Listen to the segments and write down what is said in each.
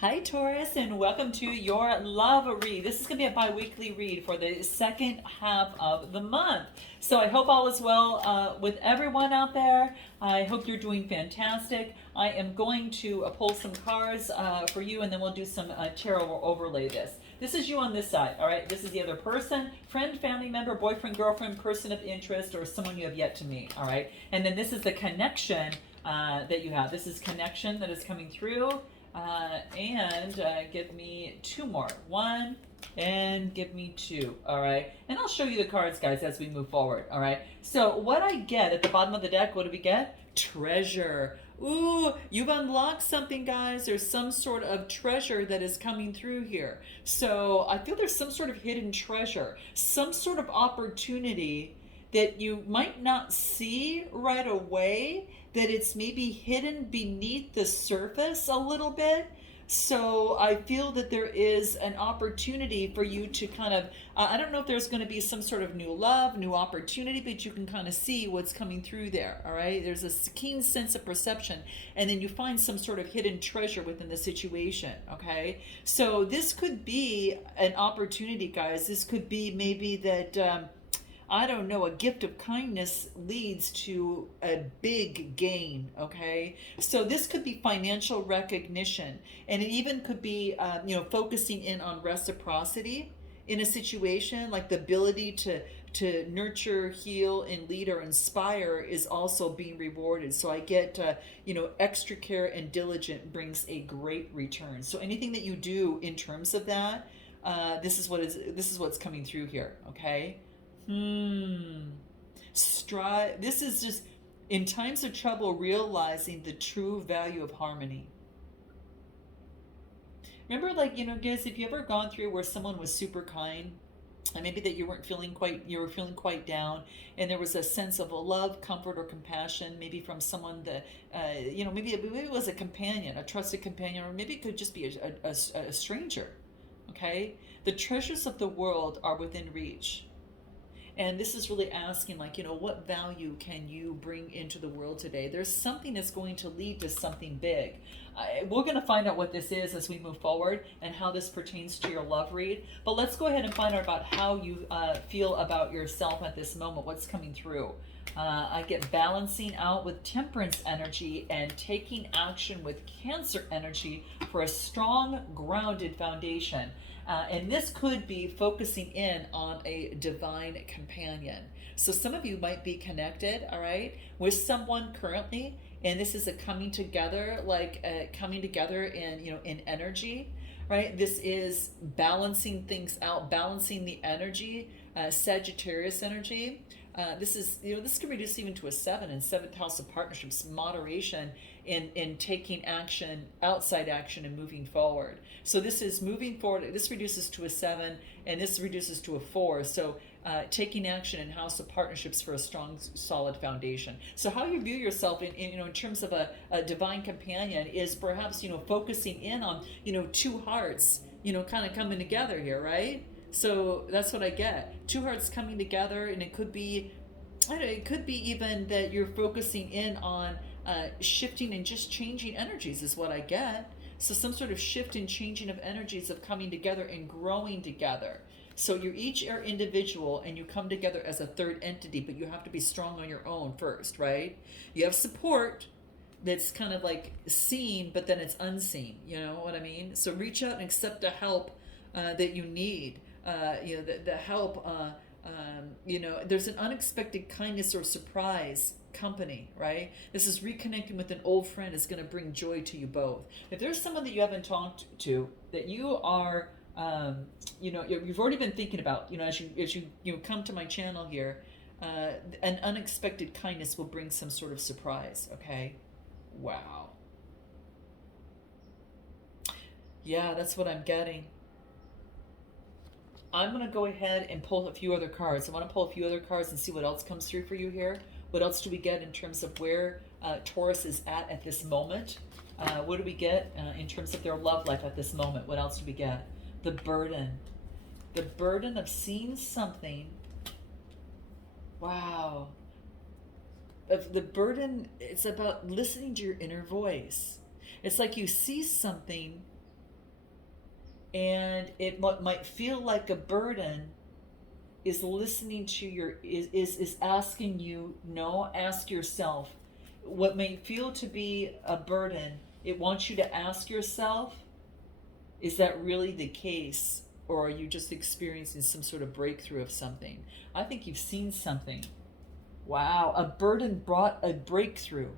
Hi, Taurus, and welcome to your love read. This is going to be a bi-weekly read for the second half of the month. So I hope all is well with everyone out there. I hope you're doing fantastic. I am going to pull some cards for you, and then we'll do some tarot. We'll overlay this. This is you on this side, all right? This is the other person, friend, family member, boyfriend, girlfriend, person of interest, or someone you have yet to meet, all right? And then this is the connection that you have. This is connection that is coming through. And give me two more. One, and give me two. All right. And I'll show you the cards, guys, as we move forward. All right. So what I get at the bottom of the deck, what do we get? Treasure. Ooh, you've unlocked something, guys. There's some sort of treasure that is coming through here. So I feel there's some sort of hidden treasure, some sort of opportunity that you might not see right away, that it's maybe hidden beneath the surface a little bit. So I feel that there is an opportunity for you to kind of, I don't know if there's going to be some sort of new love, new opportunity, but you can kind of see what's coming through there, all right? There's a keen sense of perception, and then you find some sort of hidden treasure within the situation, okay? So this could be an opportunity, guys. This could be maybe that, I don't know, a gift of kindness leads to a big gain, okay? So this could be financial recognition, and it even could be, focusing in on reciprocity in a situation, like the ability to nurture, heal, and lead or inspire is also being rewarded. So I get, extra care and diligent brings a great return. So anything that you do in terms of that, this is what's coming through here, okay? Strive. This is just in times of trouble, realizing the true value of harmony. Remember, like, guys, if you ever gone through where someone was super kind, and maybe that you were feeling quite down, and there was a sense of a love, comfort, or compassion, maybe from someone that, maybe it was a companion, a trusted companion, or maybe it could just be a stranger. Okay, the treasures of the world are within reach. And this is really asking, like, what value can you bring into the world today? There's something that's going to lead to something big. We're going to find out what this is as we move forward and how this pertains to your love read. But let's go ahead and find out about how you feel about yourself at this moment, what's coming through. I get balancing out with temperance energy and taking action with Cancer energy for a strong, grounded foundation. And this could be focusing in on a divine companion. So some of you might be connected, all right, with someone currently, and this is a coming together, coming together in energy, right? This is balancing things out, balancing the energy, Sagittarius energy. This can reduce even to a 7 in seventh house of partnerships, moderation in taking action, outside action, and moving forward. So this is moving forward. This reduces to a 7, and this reduces to a 4. So taking action in house of partnerships for a strong, solid foundation. So how you view yourself in terms of a divine companion is perhaps focusing in on two hearts kind of coming together here, right? So that's what I get. Two hearts coming together, and it could be, it could be even that you're focusing in on shifting and just changing energies is what I get. So some sort of shift and changing of energies of coming together and growing together. So you each are individual and you come together as a third entity, but you have to be strong on your own first, right? You have support that's kind of like seen, but then it's unseen. You know what I mean? So reach out and accept the help that you need. The help. There's an unexpected kindness or surprise company, right? This is reconnecting with an old friend is going to bring joy to you both. If there's someone that you haven't talked to that you are, you've already been thinking about, as you come to my channel here, an unexpected kindness will bring some sort of surprise. Okay, wow, yeah, that's what I'm getting. I'm going to go ahead and pull a few other cards. I want to pull a few other cards and see what else comes through for you here. What else do we get in terms of where Taurus is at this moment? What do we get in terms of their love life at this moment? What else do we get? The burden. The burden of seeing something. Wow. Of the burden, it's about listening to your inner voice. It's like you see something And it might feel like a burden, is listening to your is asking you, no, ask yourself, what may feel to be a burden, it wants you to ask yourself, is that really the case, or are you just experiencing some sort of breakthrough of something? I think you've seen something. Wow, a burden brought a breakthrough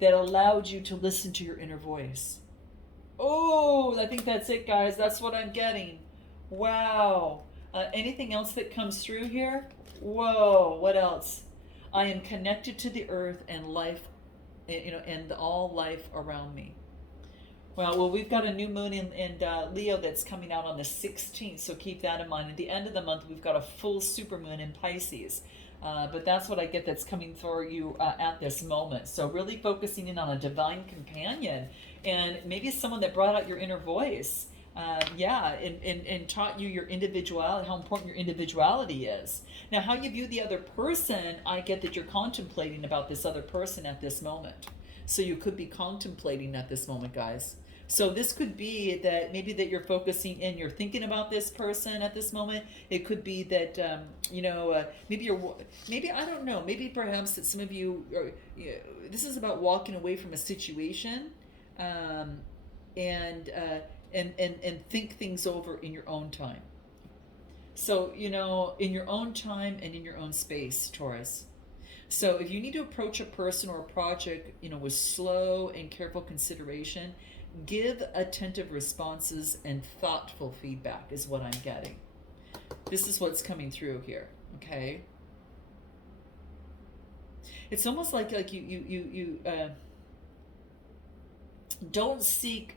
that allowed you to listen to your inner voice. Oh, I think that's it, guys. That's what I'm getting. Wow. Anything else that comes through here? Whoa, what else? I am connected to the earth and life, and all life around me. Well, we've got a new moon in Leo that's coming out on the 16th, so keep that in mind. At the end of the month, we've got a full supermoon in Pisces. But that's what I get that's coming for you at this moment. So really focusing in on a divine companion, and maybe someone that brought out your inner voice. Yeah, and taught you your individuality, how important your individuality is. Now, how you view the other person, I get that you're contemplating about this other person at this moment. So you could be contemplating at this moment, guys. So this could be that maybe that you're focusing in, you're thinking about this person at this moment. It could be that maybe I don't know, maybe perhaps that some of you are, this is about walking away from a situation, um, and think things over in your own time. So in your own time and in your own space, Taurus. So if you need to approach a person or a project, with slow and careful consideration, give attentive responses and thoughtful feedback is what I'm getting. This is what's coming through here, okay? It's almost like you don't seek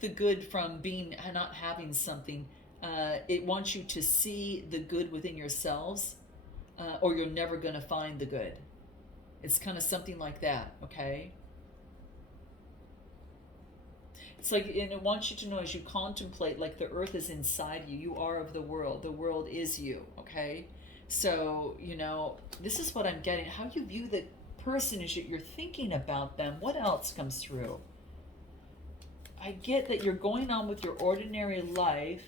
the good from being not having something. It wants you to see the good within yourselves, or you're never going to find the good. It's kind of something like that, okay? It's like, and it wants you to know, as you contemplate, like the earth is inside you. You are of the world is you, okay? So, this is what I'm getting. How you view the person as you're thinking about them. What else comes through? I get that you're going on with your ordinary life,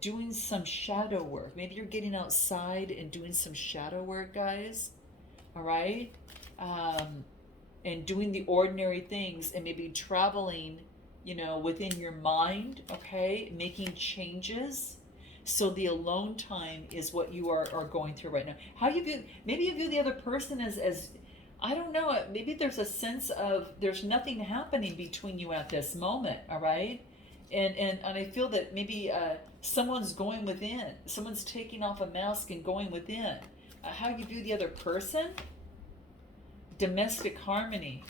doing some shadow work. Maybe you're getting outside and doing some shadow work, guys. All right? And doing the ordinary things, and maybe traveling, within your mind, okay? Making changes. So the alone time is what you are going through right now. How you view, maybe you view the other person as I don't know, maybe there's a sense of there's nothing happening between you at this moment, all right? And I feel that maybe someone's going within. Someone's taking off a mask and going within. How you view the other person? Domestic harmony.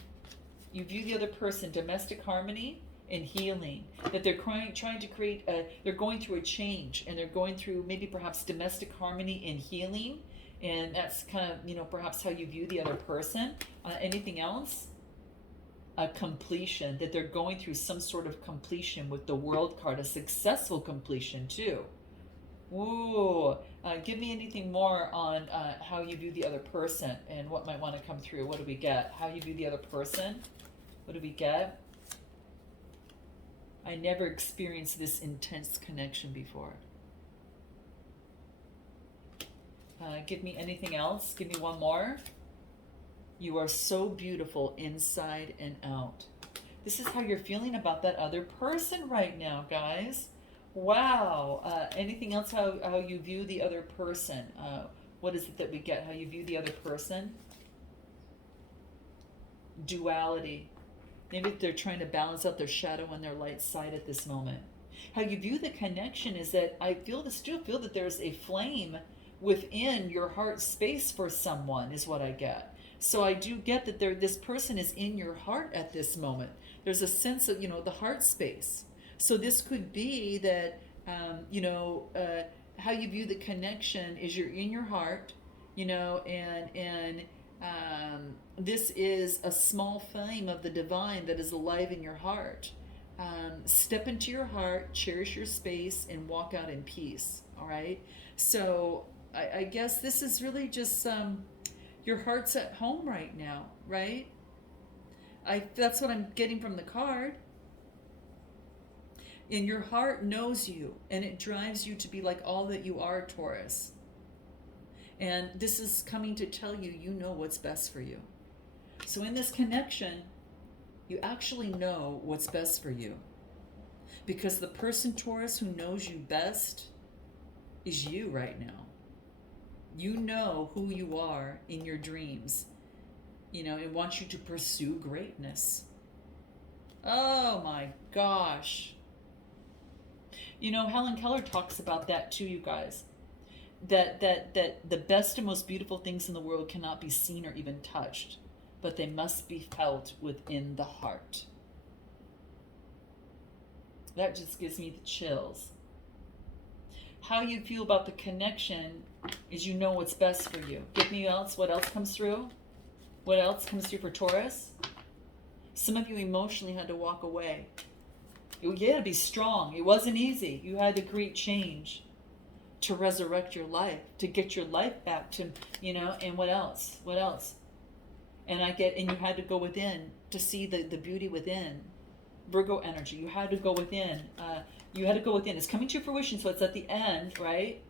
You view the other person, domestic harmony and healing. That they're trying to create, they're going through a change, and they're going through maybe perhaps domestic harmony and healing. And that's kind of, perhaps how you view the other person. Anything else? A completion, that they're going through some sort of completion with the World card, a successful completion too. Ooh, give me anything more on how you view the other person and what might want to come through. What do we get? How you view the other person? What do we get? I never experienced this intense connection before. Give me anything else. Give me one more. You are so beautiful inside and out. This is how you're feeling about that other person right now, guys. Wow. Anything else how you view the other person? What is it that we get? How you view the other person? Duality. Maybe they're trying to balance out their shadow and their light side at this moment. How you view the connection is that I still feel that there's a flame within your heart space for someone, is what I get. So I do get that this person is in your heart at this moment. There's a sense of, the heart space. So this could be that, how you view the connection is you're in your heart, and this is a small flame of the divine that is alive in your heart. Step into your heart, cherish your space, and walk out in peace. All right. So I guess this is really just your heart's at home right now, right? That's what I'm getting from the card. And your heart knows you, and it drives you to be like all that you are, Taurus. And this is coming to tell you, you know what's best for you. So in this connection, you actually know what's best for you. Because the person, Taurus, who knows you best is you right now. You know who you are in your dreams, and wants you to pursue greatness. Oh my gosh. Helen Keller talks about that too, you guys. That the best and most beautiful things in the world cannot be seen or even touched, but they must be felt within the heart. That just gives me the chills. How you feel about the connection is you know what's best for you. Get me else. What else comes through? What else comes through for Taurus? Some of you emotionally had to walk away. You had to be strong. It wasn't easy. You had to create change to resurrect your life, to get your life back to, and what else? What else? And you had to go within to see the beauty within. Virgo energy. You had to go within. It's coming to fruition, so it's at the end, right?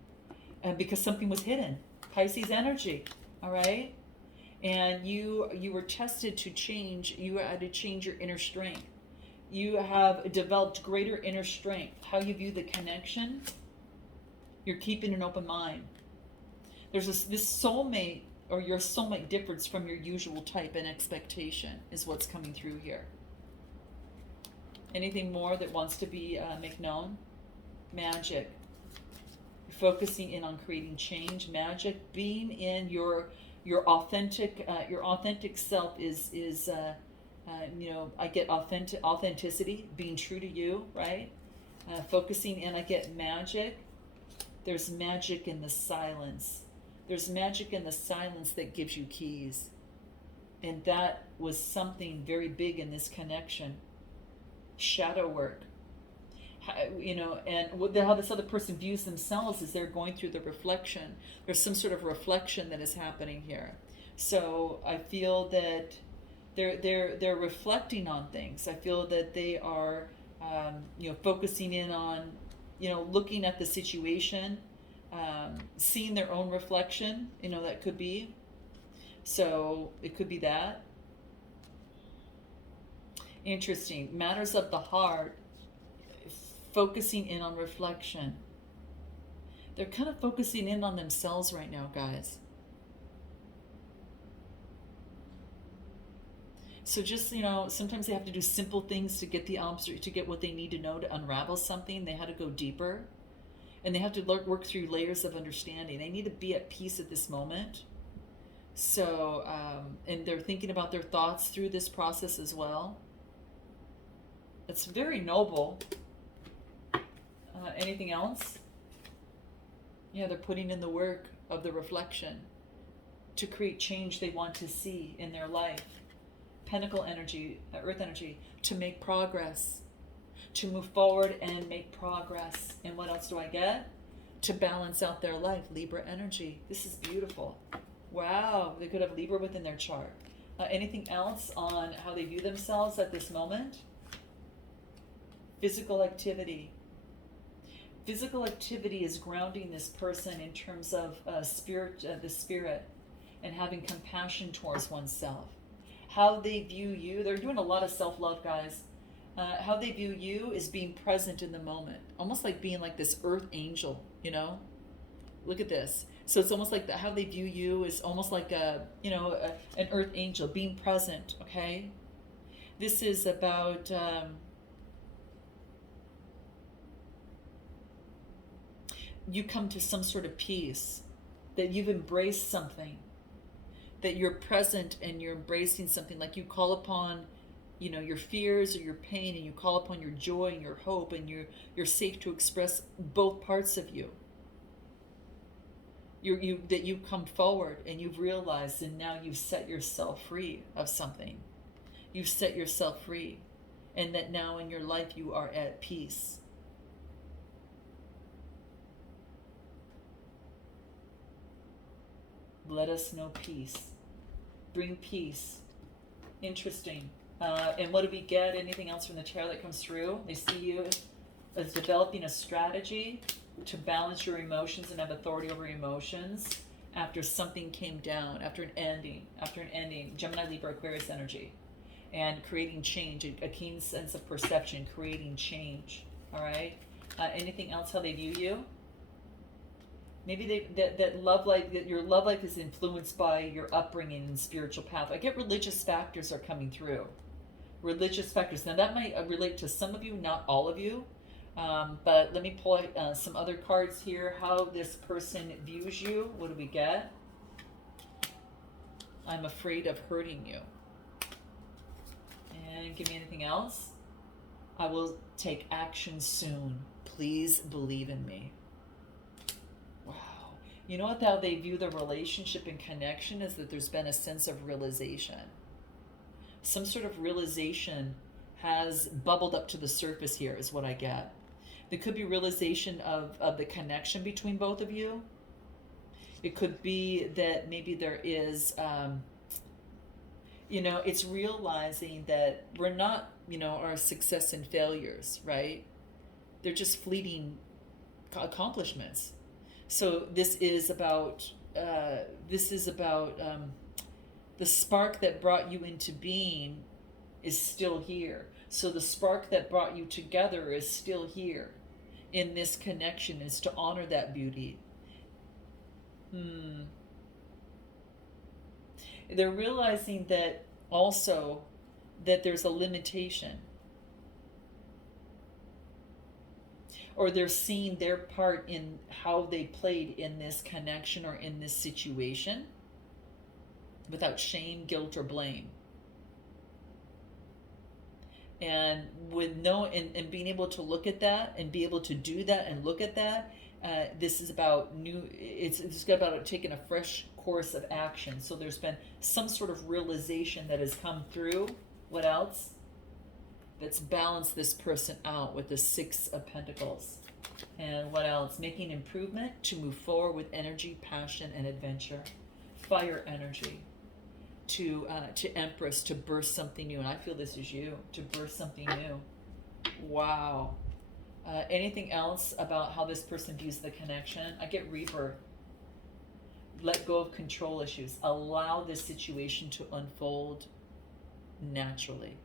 And because something was hidden. Pisces energy, all right? And you were tested to change. You had to change your inner strength. You have developed greater inner strength. How you view the connection, you're keeping an open mind. There's this soulmate, or your soulmate differs from your usual type and expectation is what's coming through here. Anything more that wants to be make known? Magic. You're focusing in on creating change. Magic. Being in your authentic self is I get authenticity, being true to you, right? Focusing in, I get magic. There's magic in the silence. There's magic in the silence that gives you keys. And that was something very big in this connection. Shadow work. And how this other person views themselves is they're going through the reflection. There's some sort of reflection that is happening here. So I feel that they're reflecting on things. I feel that they are focusing in on looking at the situation, seeing their own reflection. That could be. So it could be that. Interesting. Matters of the heart, focusing in on reflection. They're kind of focusing in on themselves right now, guys. So just, sometimes they have to do simple things to get the answer, to get what they need to know to unravel something. They had to go deeper. And they have to work through layers of understanding. They need to be at peace at this moment. So, and they're thinking about their thoughts through this process as well. It's very noble. Anything else? Yeah, they're putting in the work of the reflection to create change they want to see in their life. Pentacle energy, earth energy, to make progress, to move forward and make progress. And what else do I get? To balance out their life, Libra energy. This is beautiful. Wow, they could have Libra within their chart. Anything else on how they view themselves at this moment? Physical activity. Physical activity is grounding this person in terms of the spirit, and having compassion towards oneself. How they view you, they're doing a lot of self-love, guys. How they view you is being present in the moment, almost like being like this earth angel, Look at this. So it's almost like how they view you is almost like an earth angel, being present, okay? This is about you come to some sort of peace, that you've embraced something, that you're present and you're embracing something, like you call upon your fears or your pain, and you call upon your joy and your hope, and you're safe to express both parts of you. That you come forward and you've realized, and now you've set yourself free of something. You've set yourself free, and that now in your life you are at peace. Let us know peace. Bring peace. Interesting. And what do we get? Anything else from the tarot that comes through? They see you. is developing a strategy to balance your emotions and have authority over emotions after something came down, after an ending, Gemini, Libra, Aquarius energy, and creating change, a keen sense of perception, creating change. All right. Anything else? How they view you? Maybe that love life, that your love life is influenced by your upbringing and spiritual path. I get religious factors are coming through. Religious factors. Now that might relate to some of you, not all of you. But let me pull some other cards here. How this person views you. What do we get? I'm afraid of hurting you. And give me anything else. I will take action soon. Please believe in me. Wow. You know what, how they view the relationship and connection is that there's been a sense of realization. Some sort of realization has bubbled up to the surface here is what I get. There could be realization of the connection between both of you. It could be that maybe there is, it's realizing that we're not, our success and failures, right? They're just fleeting accomplishments. So this is about the spark that brought you into being is still here. So the spark that brought you together is still here in this connection, is to honor that beauty. They're realizing that also that there's a limitation. Or they're seeing their part in how they played in this connection or in this situation without shame, guilt, or blame. And with and being able to look at that and be able to do that and look at that, this is about it's about taking a fresh course of action. So there's been some sort of realization that has come through. What else? That's balanced this person out with the Six of Pentacles. And what else? Making improvement to move forward with energy, passion, and adventure. Fire energy. To Empress, to burst something new. And I feel this is you, to burst something new. Wow. Anything else about how this person views the connection? I get rebirth. Let go of control issues. Allow this situation to unfold naturally.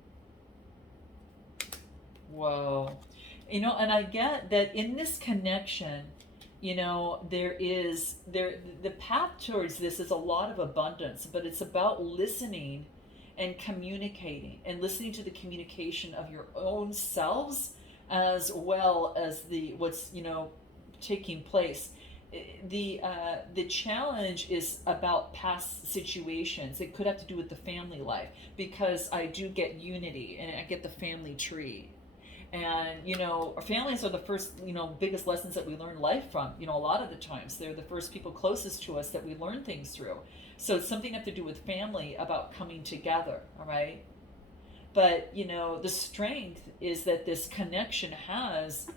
Whoa. And I get that in this connection, the path towards this is a lot of abundance, but it's about listening and communicating and listening to the communication of your own selves as well as what's taking place. The challenge is about past situations. It could have to do with the family life, because I do get unity and I get the family tree. And, our families are the first, biggest lessons that we learn life from. A lot of the times they're the first people closest to us that we learn things through. So it's something have to do with family, about coming together, all right? But, the strength is that this connection has,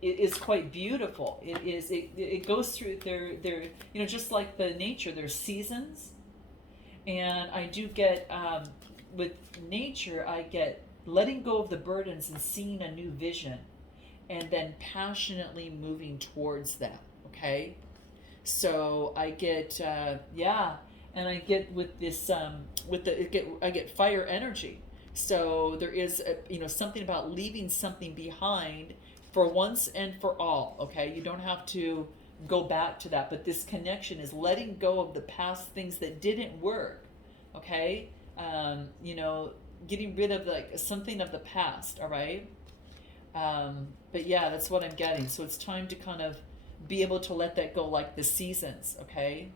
it is quite beautiful. It goes through their just like the nature, there's seasons. And I do get, with nature, I get letting go of the burdens and seeing a new vision, and then passionately moving towards that. Okay, so I get and I get with this I get fire energy. So there is something about leaving something behind for once and for all. Okay, you don't have to go back to that, but this connection is letting go of the past things that didn't work. Okay, getting rid of something of the past. All right. But yeah, that's what I'm getting. So it's time to kind of be able to let that go, like the seasons. Okay.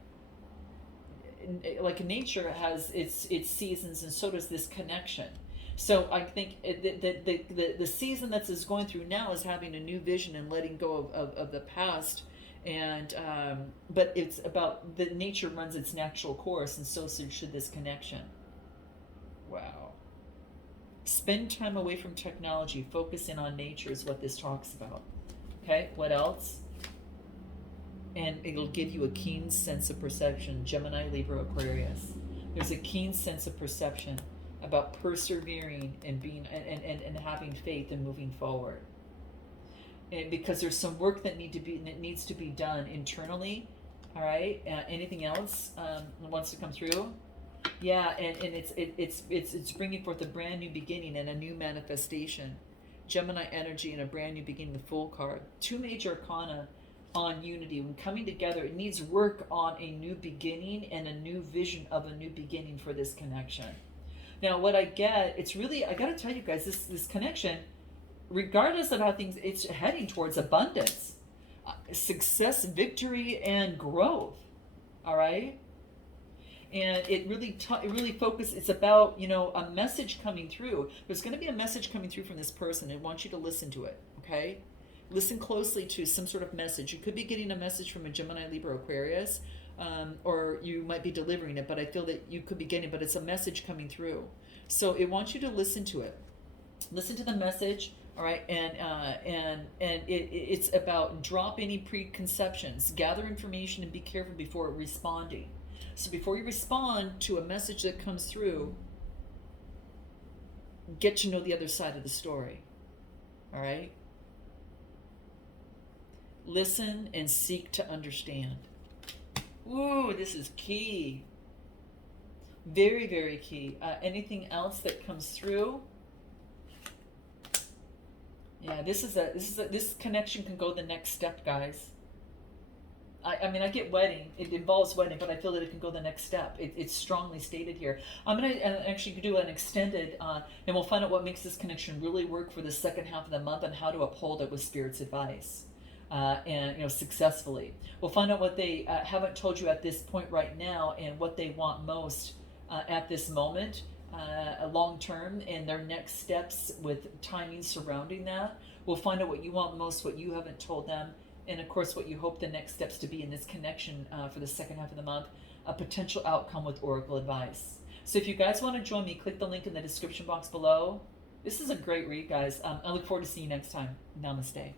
Like nature has its seasons, and so does this connection. So I think the season that's going through now is having a new vision and letting go of the past. And but it's about the nature runs its natural course, and so should this connection. Wow. Spend time away from technology. Focus in on nature is what this talks about. Okay, what else? And it'll give you a keen sense of perception. Gemini, Libra, Aquarius. There's a keen sense of perception about persevering and being and having faith and moving forward. because there's some work that needs to be done internally. All right. Anything else wants to come through? Yeah, and it's bringing forth a brand new beginning and a new manifestation. Gemini energy and a brand new beginning. The Fool card. Two major arcana on unity. When coming together, it needs work on a new beginning and a new vision of a new beginning for this connection. Now, what I get, it's really, I got to tell you guys, this connection, regardless of how things, it's heading towards abundance, success, victory, and growth. All right. And it really focuses. It's about, a message coming through. There's going to be a message coming through from this person, and I want you to listen to it. Okay, listen closely to some sort of message. You could be getting a message from a Gemini, Libra, Aquarius, or you might be delivering it. But I feel that you could be getting, but it's a message coming through. So it wants you to listen to it. Listen to the message. All right, and it's about drop any preconceptions, gather information, and be careful before responding. So before you respond to a message that comes through, get to know the other side of the story. All right? Listen and seek to understand. Ooh, this is key. Very, very key. Anything else that comes through? Yeah, this connection can go the next step, guys. I mean, I get wedding. It involves wedding, but I feel that it can go the next step. It's strongly stated here. I'm going to actually do an extended, and we'll find out what makes this connection really work for the second half of the month and how to uphold it with Spirit's advice, and successfully. We'll find out what they haven't told you at this point right now and what they want most at this moment, long term, and their next steps with timing surrounding that. We'll find out what you want most, what you haven't told them, and of course what you hope the next steps to be in this connection for the second half of the month, a potential outcome with oracle advice. So if you guys want to join me, click the link in the description box below. This is a great read, guys. I look forward to seeing you next time. Namaste.